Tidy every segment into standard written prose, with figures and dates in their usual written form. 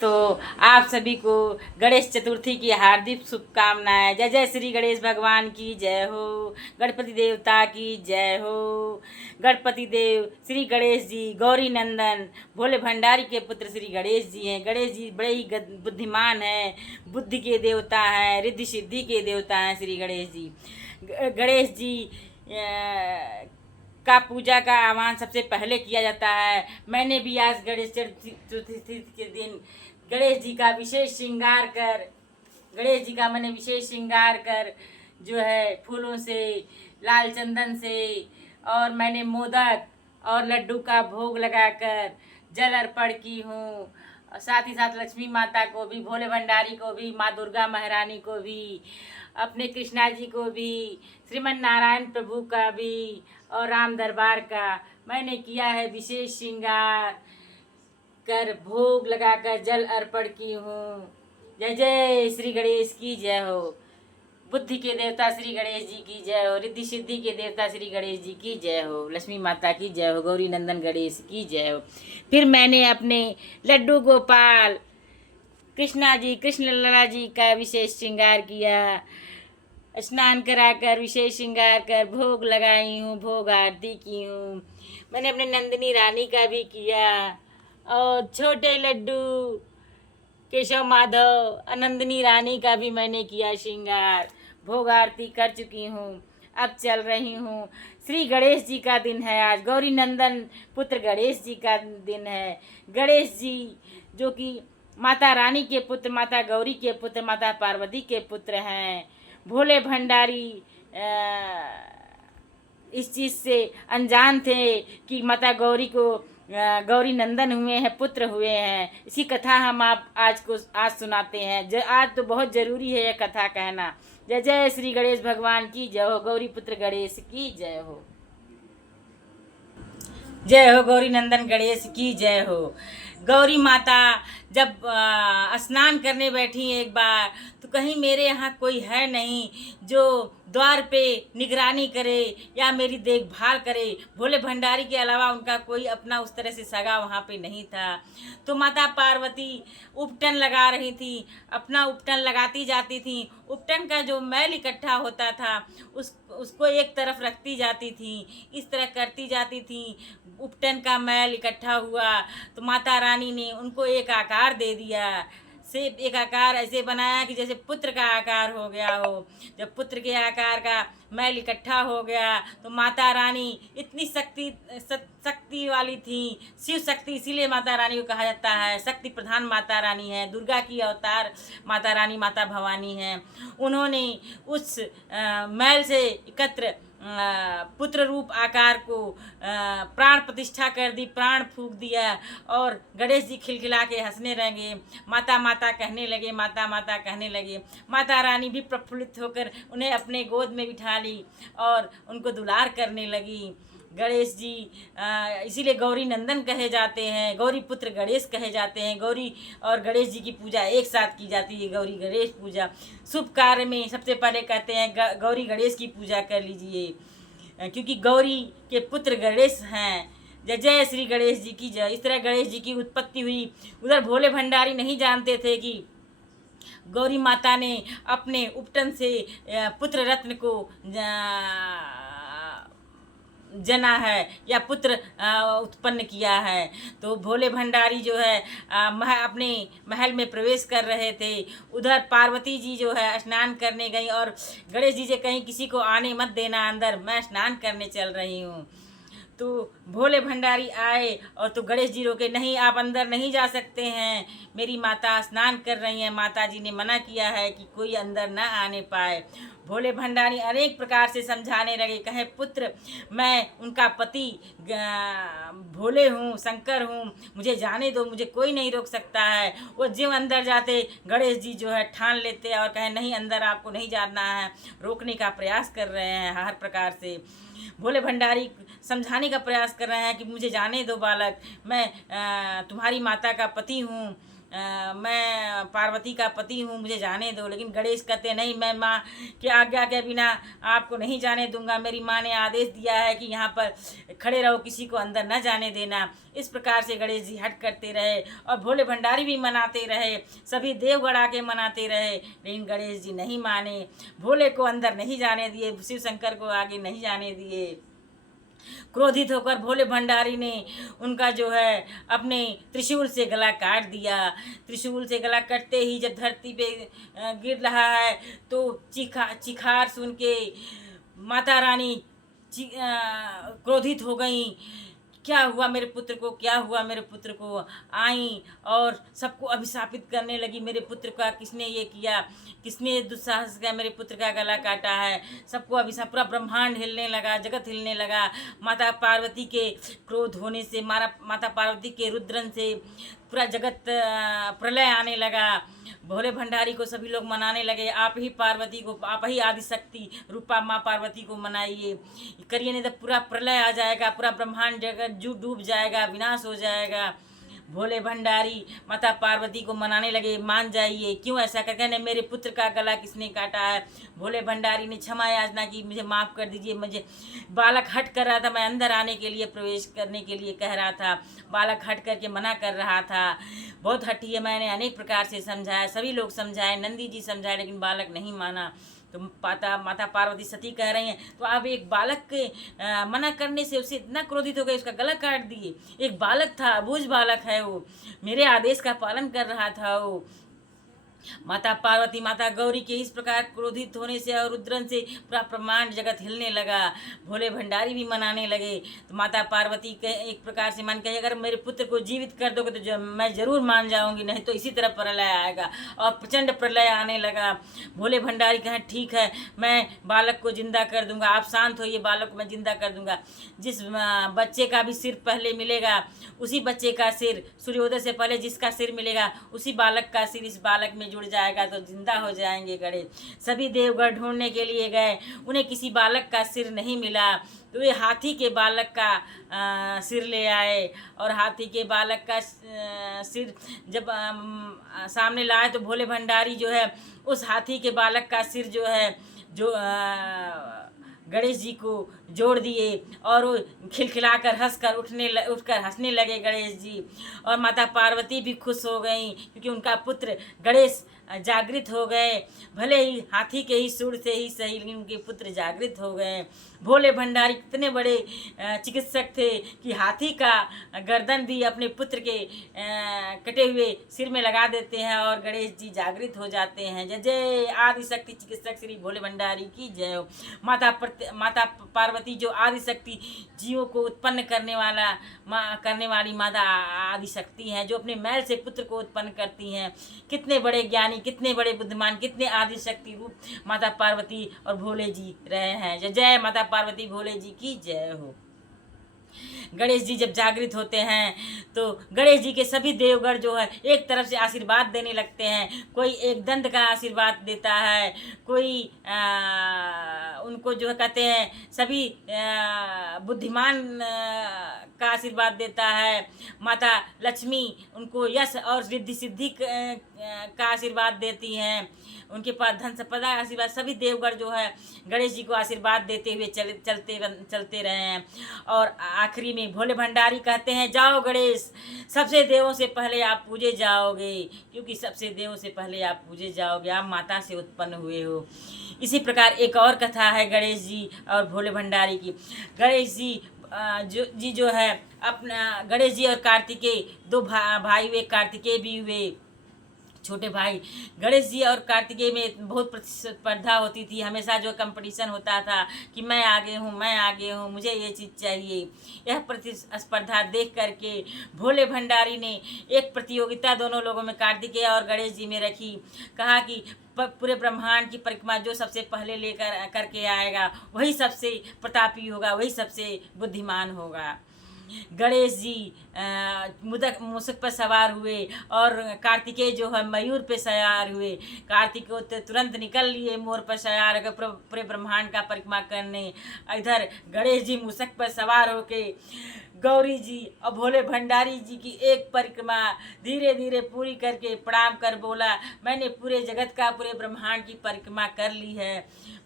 तो आप सभी को गणेश चतुर्थी की हार्दिक शुभकामनाएं। जय जय श्री गणेश भगवान की जय हो। गणपति देवता की जय हो। गणपति देव श्री गणेश जी गौरी नंदन भोले भंडारी के पुत्र श्री गणेश जी हैं। गणेश जी बड़े ही बुद्धिमान हैं, बुद्धि के देवता हैं, रिद्धि सिद्धि के देवता हैं श्री गणेश जी। गणेश जी का पूजा का आह्वान सबसे पहले किया जाता है। मैंने भी आज गणेश चतुर्थी के दिन गणेश जी का विशेष श्रृंगार कर मैंने विशेष श्रृंगार कर जो है फूलों से, लाल चंदन से, और मैंने मोदक और लड्डू का भोग लगाकर जल अर्पण की हूँ। साथ ही साथ लक्ष्मी माता को भी, भोले भंडारी को भी, माँ दुर्गा महारानी को भी, अपने कृष्णा जी को भी, श्रीमन नारायण प्रभु का भी और राम दरबार का मैंने किया है विशेष श्रृंगार कर, भोग लगाकर जल अर्पण की हूँ। जय जय श्री गणेश की जय हो। बुद्धि के देवता श्री गणेश जी की जय हो। रिद्धि सिद्धि के देवता श्री गणेश जी की जय हो। लक्ष्मी माता की जय हो। गौरी नंदन गणेश की जय हो। फिर मैंने अपने लड्डू गोपाल कृष्णा जी, कृष्ण लला जी का विशेष श्रृंगार किया। स्नान कराकर विशेष श्रृंगार कर भोग लगाई हूँ, भोग आरती की हूँ। मैंने अपने नंदिनी रानी का भी किया और छोटे लड्डू केशव माधव नंदिनी रानी का भी मैंने किया श्रृंगार। भोग आरती कर चुकी हूँ। अब चल रही हूँ। श्री गणेश जी का दिन है आज। गौरी नंदन पुत्र गणेश जी का दिन है। गणेश जी जो कि माता रानी के पुत्र, माता गौरी के पुत्र, माता पार्वती के पुत्र हैं। भोले भंडारी इस चीज़ से अनजान थे कि माता गौरी को गौरी नंदन हुए हैं, पुत्र हुए हैं। इसी कथा हम आज सुनाते हैं। आज तो बहुत ज़रूरी है यह कथा कहना। जय जय श्री गणेश भगवान की जय हो। गौरी पुत्र गणेश की जय हो। जय हो गौरी नंदन गणेश की जय हो। गौरी माता जब स्नान करने बैठी एक बार, तो कहीं मेरे यहाँ कोई है नहीं जो द्वार पे निगरानी करे या मेरी देखभाल करे। भोले भंडारी के अलावा उनका कोई अपना उस तरह से सगा वहाँ पे नहीं था। तो माता पार्वती उपटन लगा रही थी, अपना उपटन लगाती जाती थी। उपटन का जो मैल इकट्ठा होता था उसको एक तरफ रखती जाती थी, इस तरह करती जाती थी। उपटन का मैल इकट्ठा हुआ तो माता रानी ने उनको एक आकार दे दिया। से एक आकार ऐसे बनाया कि जैसे पुत्र का आकार हो गया हो। जब पुत्र के आकार का मैल इकट्ठा हो गया तो माता रानी इतनी शक्ति वाली थी, शिव शक्ति, इसीलिए माता रानी को कहा जाता है शक्ति प्रधान माता रानी है। दुर्गा की अवतार माता रानी माता भवानी हैं। उन्होंने उस मैल से एकत्र पुत्र रूप आकार को प्राण प्रतिष्ठा कर दी, प्राण फूंक दिया और गणेश जी खिलखिला के हंसने लगे, माता माता कहने लगे, माता माता कहने लगे। माता रानी भी प्रफुल्लित होकर उन्हें अपने गोद में बिठा ली और उनको दुलार करने लगी। गणेश जी इसीलिए गौरी नंदन कहे जाते हैं, गौरी पुत्र गणेश कहे जाते हैं। गौरी और गणेश जी की पूजा एक साथ की जाती है। गौरी गणेश पूजा शुभ कार्य में सबसे पहले कहते हैं गौरी गणेश की पूजा कर लीजिए, क्योंकि गौरी के पुत्र गणेश हैं। जय जय श्री गणेश जी की जय। इस तरह गणेश जी की उत्पत्ति हुई। उधर भोले भंडारी नहीं जानते थे कि गौरी माता ने अपने उपटन से पुत्र रत्न को जना है या पुत्र उत्पन्न किया है। तो भोले भंडारी जो है अपने महल में प्रवेश कर रहे थे। उधर पार्वती जी जो है स्नान करने गई और गणेश जी से कहीं किसी को आने मत देना अंदर, मैं स्नान करने चल रही हूँ। तो भोले भंडारी आए और तो गणेश जी रोके, नहीं आप अंदर नहीं जा सकते हैं, मेरी माता स्नान कर रही हैं, माता जी ने मना किया है कि कोई अंदर ना आने पाए। भोले भंडारी अनेक प्रकार से समझाने लगे, कहे पुत्र मैं उनका पति भोले हूँ, शंकर हूँ, मुझे जाने दो, मुझे कोई नहीं रोक सकता है। वो ज्यों अंदर जाते गणेश जी जो है ठान लेते और कहे नहीं अंदर आपको नहीं जाना है, रोकने का प्रयास कर रहे हैं हर प्रकार से। भोले भंडारी समझाने का प्रयास कर रहे हैं कि मुझे जाने दो बालक, मैं तुम्हारी माता का पति हूँ, मैं पार्वती का पति हूँ, मुझे जाने दो। लेकिन गणेश कहते नहीं, मैं माँ की आज्ञा के बिना आपको नहीं जाने दूंगा। मेरी माँ ने आदेश दिया है कि यहाँ पर खड़े रहो, किसी को अंदर न जाने देना। इस प्रकार से गणेश जी हट करते रहे और भोले भंडारी भी मनाते रहे, सभी देवगढ़ आके मनाते रहे, लेकिन गणेश जी नहीं माने, भोले को अंदर नहीं जाने दिए, शिव शंकर को आगे नहीं जाने दिए। क्रोधित होकर भोले भंडारी ने उनका जो है अपने त्रिशूल से गला काट दिया। त्रिशूल से गला कटते ही जब धरती पे गिर रहा है तो चिखार सुन के माता रानी क्रोधित हो गई। क्या हुआ मेरे पुत्र को, क्या हुआ मेरे पुत्र को? आई और सबको अभिशापित करने लगी, मेरे पुत्र का किसने ये किया, किसने दुस्साहस किया, मेरे पुत्र का गला काटा है। सबको अभिशाप, पूरा ब्रह्मांड हिलने लगा, जगत हिलने लगा। माता पार्वती के क्रोध होने से, माता पार्वती के रुद्रन से पूरा जगत प्रलय आने लगा। भोले भंडारी को सभी लोग मनाने लगे, आप ही पार्वती को, आप ही आदिशक्ति रूपा माँ पार्वती को मनाइए, करिए, नहीं तो पूरा प्रलय आ जाएगा, पूरा ब्रह्मांड जगत डूब जाएगा, विनाश हो जाएगा। भोले भंडारी माता पार्वती को मनाने लगे, मान जाइए, क्यों ऐसा कर कहने, मेरे पुत्र का गला किसने काटा है? भोले भंडारी ने क्षमा याचना की, मुझे माफ़ कर दीजिए, मुझे बालक हट कर रहा था, मैं अंदर आने के लिए, प्रवेश करने के लिए कह रहा था, बालक हट करके मना कर रहा था, बहुत हठी है, मैंने अनेक प्रकार से समझाया, सभी लोग समझाए, नंदी जी समझाए, लेकिन बालक नहीं माना। तो माता पार्वती सती कह रही हैं, तो आप एक बालक के मना करने से उससे इतना क्रोधित हो गए, उसका गला काट दिए। एक बालक था, अबूझ बालक है वो, मेरे आदेश का पालन कर रहा था वो। माता पार्वती, माता गौरी के इस प्रकार क्रोधित होने से और रुद्रन से पूरा ब्रह्मांड जगत हिलने लगा। भोले भंडारी भी मनाने लगे। तो माता पार्वती के एक प्रकार से मान के, अगर मेरे पुत्र को जीवित कर दोगे तो मैं जरूर मान जाऊंगी, नहीं तो इसी तरह प्रलय आएगा। और प्रचंड प्रलय आने लगा। भोले भंडारी कहें, ठीक है, मैं बालक को जिंदा कर दूंगा, आप शांत होइए, बालक को मैं जिंदा कर दूंगा। जिस बच्चे का भी सिर पहले मिलेगा, उसी बच्चे का सिर, सूर्योदय से पहले जिसका सिर मिलेगा, उसी बालक का सिर इस बालक में जुड़ जाएगा, तो जिंदा हो जाएंगे गणेश। सभी देवगढ़ ढूंढने के लिए गए, उन्हें किसी बालक का सिर नहीं मिला, तो वे हाथी के बालक का सिर ले आए। और हाथी के बालक का सिर जब सामने लाए तो भोले भंडारी जो है उस हाथी के बालक का सिर जो है जो गणेश जी को जोड़ दिए, और वो खिलखिलाकर उठकर हंसने लगे गणेश जी। और माता पार्वती भी खुश हो गई, क्योंकि उनका पुत्र गणेश जागृत हो गए। भले ही हाथी के ही सूंड से ही सही, लेकिन उनके पुत्र जागृत हो गए। भोले भंडारी कितने बड़े चिकित्सक थे कि हाथी का गर्दन भी अपने पुत्र के कटे हुए सिर में लगा देते हैं और गणेश जी जागृत हो जाते हैं। जय जय आदिशक्ति चिकित्सक श्री भोले भंडारी की जय हो। माता पार्वती जो आदिशक्ति, जीवों को उत्पन्न करने वाली माता आदिशक्ति हैं, जो अपने मैल से पुत्र को उत्पन्न करती हैं। कितने बड़े ज्ञानी, कितने बड़े बुद्धिमान, कितने आदिशक्ति रूप माता पार्वती और भोले जी रहे हैं। जय जय माता पार्वती भोले जी की जय हो। गणेश जी जब जागृत होते हैं तो गणेश जी के सभी देवगढ़ जो है एक तरफ से आशीर्वाद देने लगते हैं। कोई एक दंत का आशीर्वाद देता है, कोई उनको जो है कहते हैं सभी बुद्धिमान का आशीर्वाद देता है। माता लक्ष्मी उनको यश और रिद्धि सिद्धि का आशीर्वाद देती हैं। उनके पास धन संपदा का आशीर्वाद, सभी देवगढ़ जो है गणेश जी को आशीर्वाद देते हुए चलते रहे हैं। और आखिरी में भोले भंडारी कहते हैं, जाओ गणेश, सबसे देवों से पहले आप पूजे जाओगे, क्योंकि सबसे देवों से पहले आप पूजे जाओगे, आप माता से उत्पन्न हुए हो। इसी प्रकार एक और कथा है गणेश जी और भोले भंडारी की। गणेश जी जो है अपना, गणेश जी और कार्तिकेय दो भाई हुए, कार्तिकेय भी हुए छोटे भाई। गणेश जी और कार्तिकेय में बहुत प्रतिस्पर्धा होती थी, हमेशा जो कंपटीशन होता था कि मैं आगे हूँ, मुझे ये चीज़ चाहिए। यह प्रतिस्पर्धा देख करके भोले भंडारी ने एक प्रतियोगिता दोनों लोगों में, कार्तिकेय और गणेश जी में रखी। कहा कि पूरे ब्रह्मांड की परिक्रमा जो सबसे पहले लेकर करके आएगा वही सबसे प्रतापी होगा, वही सबसे बुद्धिमान होगा। गणेश जी मुदक मूषक पर सवार हुए और कार्तिकेय जो है मयूर पे सवार हुए। कार्तिक को तुरंत निकल लिए मोर पर सवार होकर पूरे ब्रह्मांड का परिक्रमा करने। इधर गणेश जी मूषक पर सवार होके गौरी जी और भोले भंडारी जी की एक परिक्रमा धीरे धीरे पूरी करके प्रणाम कर बोला, मैंने पूरे जगत का पूरे ब्रह्मांड की परिक्रमा कर ली है।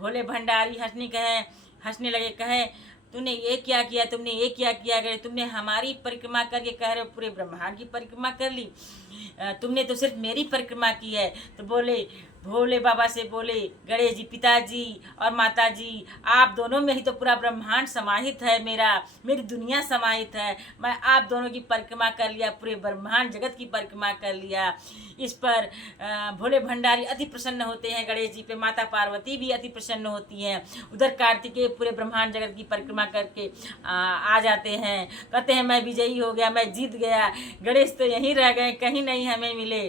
भोले भंडारी हंसने लगे, कहे तूने ये क्या किया, तुमने ये क्या किया, गए तुमने हमारी परिक्रमा करके कह रहे हो पूरे ब्रह्मांड की परिक्रमा कर ली, तुमने तो सिर्फ मेरी परिक्रमा की है। तो बोले भोले बाबा से बोले गणेश जी, पिताजी और माता जी, आप दोनों में ही तो पूरा ब्रह्मांड समाहित है, मेरी दुनिया समाहित है। मैं आप दोनों की परिक्रमा कर लिया, पूरे ब्रह्मांड जगत की परिक्रमा कर लिया। इस पर भोले भंडारी अति प्रसन्न होते हैं गणेश जी पे, माता पार्वती भी अति प्रसन्न होती हैं। उधर कार्तिकेय पूरे ब्रह्मांड जगत की परिक्रमा करके आ जाते हैं, कहते हैं मैं विजयी हो गया, मैं जीत गया। गणेश तो यहीं रह गए, कहीं नहीं हमें मिले,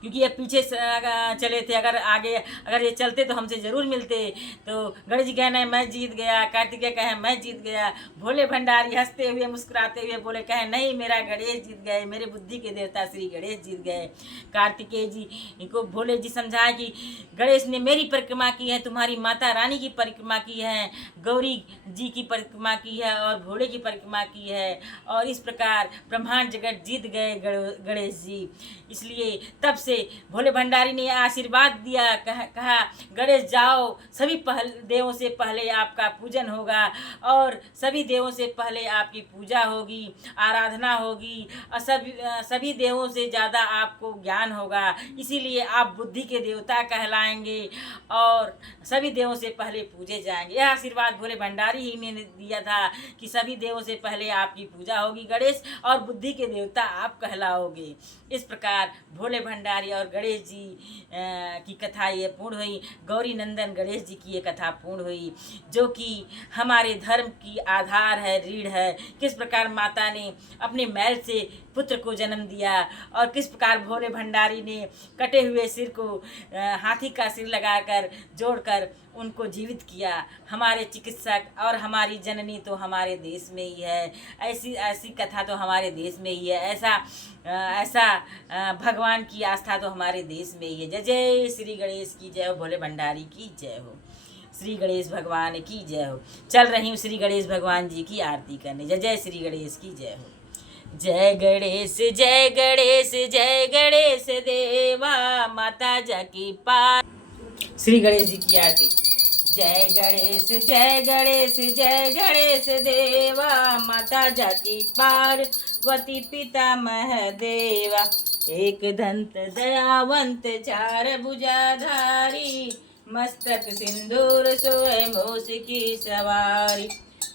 क्योंकि ये पीछे चले थे, अगर ये चलते तो हमसे ज़रूर मिलते। तो गणेश जी कहना है मैं जीत गया, कार्तिकेय कहे मैं जीत गया। भोले भंडारी हंसते हुए मुस्कुराते हुए बोले, कहे नहीं, मेरा गणेश जीत गए, मेरे बुद्धि के देवता श्री गणेश जीत गए। कार्तिकेय जी को भोले जी समझाए कि गणेश ने मेरी परिक्रमा की है, तुम्हारी माता रानी की परिक्रमा की है, गौरी जी की परिक्रमा की है और भोले की परिक्रमा की है, और इस प्रकार ब्रह्मांड जगत जीत गए गणेश जी। इसलिए तब से भोले भंडारी ने आशीर्वाद दिया, कहा गणेश जाओ, सभी देवों से पहले आपका पूजन होगा और सभी देवों से पहले आपकी पूजा होगी, आराधना होगी, और सभी देवों से ज़्यादा आपको ज्ञान होगा, इसीलिए आप बुद्धि के देवता कहलाएंगे और सभी देवों से पहले पूजे जाएंगे। यह आशीर्वाद भोले भंडारी ही ने दिया था कि सभी देवों से पहले आपकी पूजा होगी गणेश, और बुद्धि के देवता आप कहलाओगे। इस प्रकार भोले भंडारी और गणेश जी की कथा ये पूर्ण हुई। गौरी नंदन गणेश जी की ये कथा पूर्ण हुई, जो कि हमारे धर्म की आधार है, रीढ़ है। किस प्रकार माता ने अपने मैल से पुत्र को जन्म दिया और किस प्रकार भोले भंडारी ने कटे हुए सिर को हाथी का सिर लगाकर जोड़कर उनको जीवित किया। हमारे चिकित्सक और हमारी जननी तो हमारे देश में ही है, ऐसी कथा तो हमारे देश में ही है, ऐसा भगवान की आस्था तो हमारे देश में ही है। जय जय श्री गणेश की जय हो, भोले भंडारी की जय हो, श्री गणेश भगवान की जय हो। चल रही हूँ श्री गणेश भगवान जी की आरती करने। जय जय श्री गणेश की जय हो। जय गणेश जय गणेश जय गणेश देवा, माता जाकी पार। श्री गणेश जी की आरती। जय गणेश जय गणेश जय गणेश देवा, माता जाकी पार्वती पितामह देवा, एक दंत दयावंत चार भुजाधारी, मस्तक सिंदूर सोए मूस की सवारी,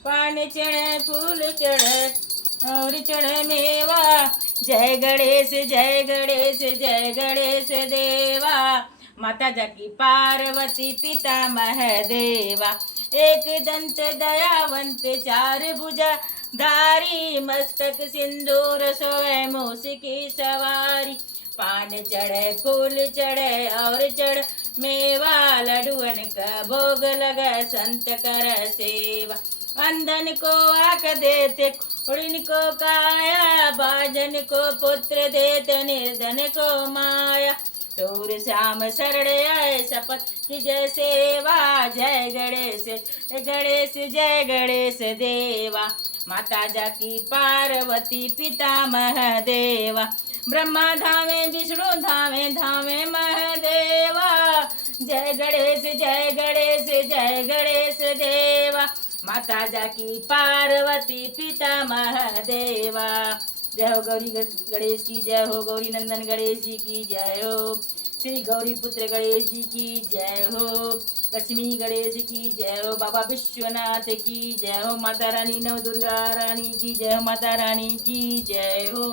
पान चढ़ फूल चढ़ और चढ़ मेवा, जय गणेश जय गणेश जय गणेश देवा, माता जाकी पार्वती पितामह देवा, एक दंत दयावंत चार भुजा धारी, मस्तक सिंदूर सोए मूस की सवारी, पान चढ़े फूल चढ़े और चढ़ मेवा, लडुअन का भोग लगा संत कर सेवा, अंधन को आँख देते कुड़िन को काया, बाजन को पुत्र देते निर्धन को माया, सूर श्याम शरण आए शपथ की जय सेवा, जय गणेश गणेश जय गणेश देवा, माता जाकी पार्वती पितामह देवा, ब्रह्मा धामे विष्णु धामे धामे महदेवा, जय गणेश जय गणेश जय गणेश देवा, माता जाकी पार्वती पितामह देवा। जय हो गौरी गणेश की जय हो, गौरी नंदन गणेश जी की जय हो, श्री गौरी पुत्र गणेश जी की जय हो, लक्ष्मी गणेश की जय हो, बाबा विश्वनाथ की जय हो, माता रानी नव दुर्गा रानी की जय हो, माता रानी की जय हो,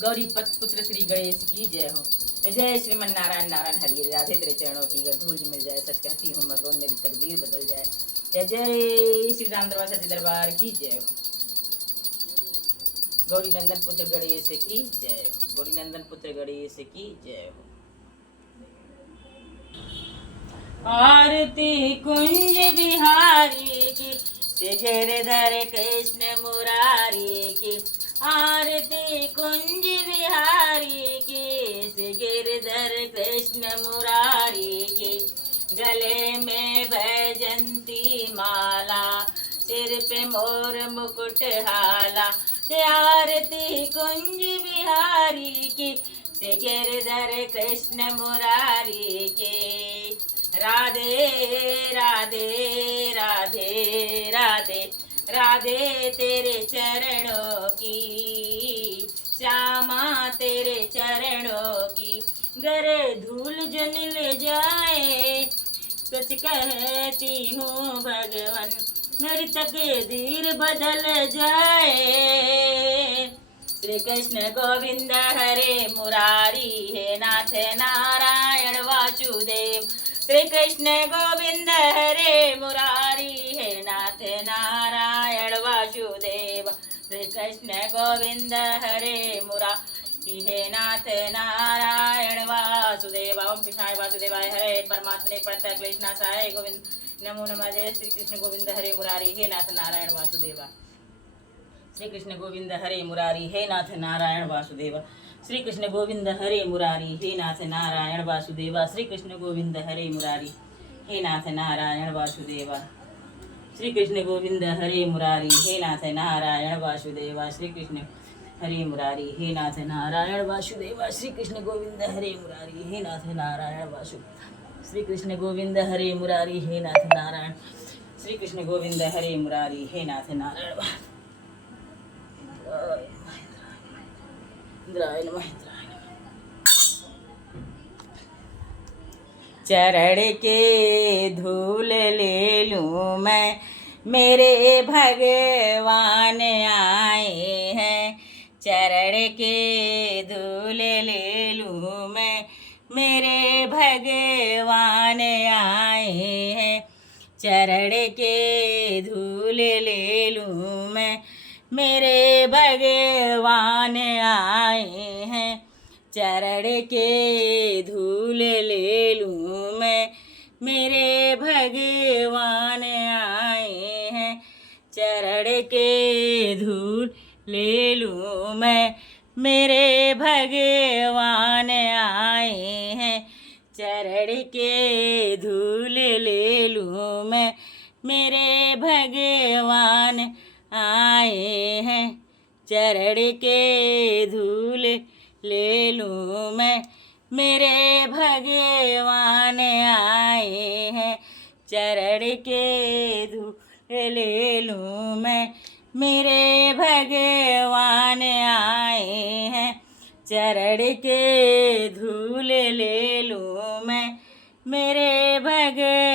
गौरी पुत्र श्री गणेश की जय हो। जय श्रीमन नारायण नारायण हरि, राधे तेरे चरणों की अगर धूल मिल जाए, सच कहती हूँ मैं मेरी तकदीर बदल जाए। जय जय श्री राम दरबार सच्चे दरबार की जय हो, गौरी नंदन पुत्र गणेश की जय हो, गौरी नंदन पुत्र गणेश की जय हो। आरती कुंज बिहारी की, श्री गिरधर कृष्ण मुरारी की, आरती कुंज बिहारी की, श्री गिरधर कृष्ण मुरारी की। गले में बैजंती माला, सिर पे मोर मुकुट हाला, आरती कुंज बिहारी की, श्री गिरधर कृष्ण मुरारी के। राधे राधे राधे राधे राधे तेरे चरणों की, श्यामा तेरे चरणों की। गरे धूल जो मिल जाए, सच कहती हूँ भगवन, मेरी तकदीर बदल जाए। श्री कृष्ण गोविंद हरे मुरारी, हे नाथ नारायण वासुदेव। श्री कृष्ण गोविंद हरे मुरारी, हे नाथ नारायण वासुदेव। श्री कृष्ण गोविंद हरे मुरारी, हे नाथ नारायण वासुदेव। ओम कृष्णाय वासुदेवाय हरे परमात्मने प्रणत क्लेशनाशाय गोविंद नमो नमः। जय श्री कृष्ण गोविंद हरे मुरारी, हे नाथ नारायण वासुदेवा। श्री कृष्ण गोविंद हरे मुरारी, हे नाथ नारायण वासुदेवा। श्री कृष्ण गोविंद हरे मुरारी, हे नाथ नारायण वासुदेवा। श्री कृष्ण गोविंद हरे मुरारी, हे नाथ नारायण वासुदेवा। श्री कृष्ण गोविंद हरे मुरारी, हे नाथ नारायण वासुदेवा। श्री कृष्ण हरे मुरारी, हे नाथ नारायण वासुदेवा। श्री कृष्ण गोविंद हरे मुरारी, हे नाथ नारायण वासुदेवा। श्री कृष्ण गोविंद हरे मुरारी, हे नाथ नारायण। श्री कृष्ण गोविंद हरे मुरारी, हे नाथ नारायण। इंद्राय नमः, इंद्राय नमः। चरण के धूल ले लूं मैं, मेरे भगवान आए हैं। चरण के धूल ले लूं मैं, मेरे भगवान आए हैं। चरण के धूल ले लूं मैं, मेरे भगवान आए हैं। चरण के धूल ले लूं मैं, मेरे भगवान आए हैं। चरण के धूल ले लूं मैं, मेरे भगवान आए हैं। चरण के धूल ले लूं मैं, मेरे भगवान आए हैं। चरण के धूल ले लूं मैं, मेरे भगवान आए हैं। चरण के धूल ले लूं मैं, मेरे भगवान आए हैं। चरण के धूल ले लूं मैं, मेरे भगवान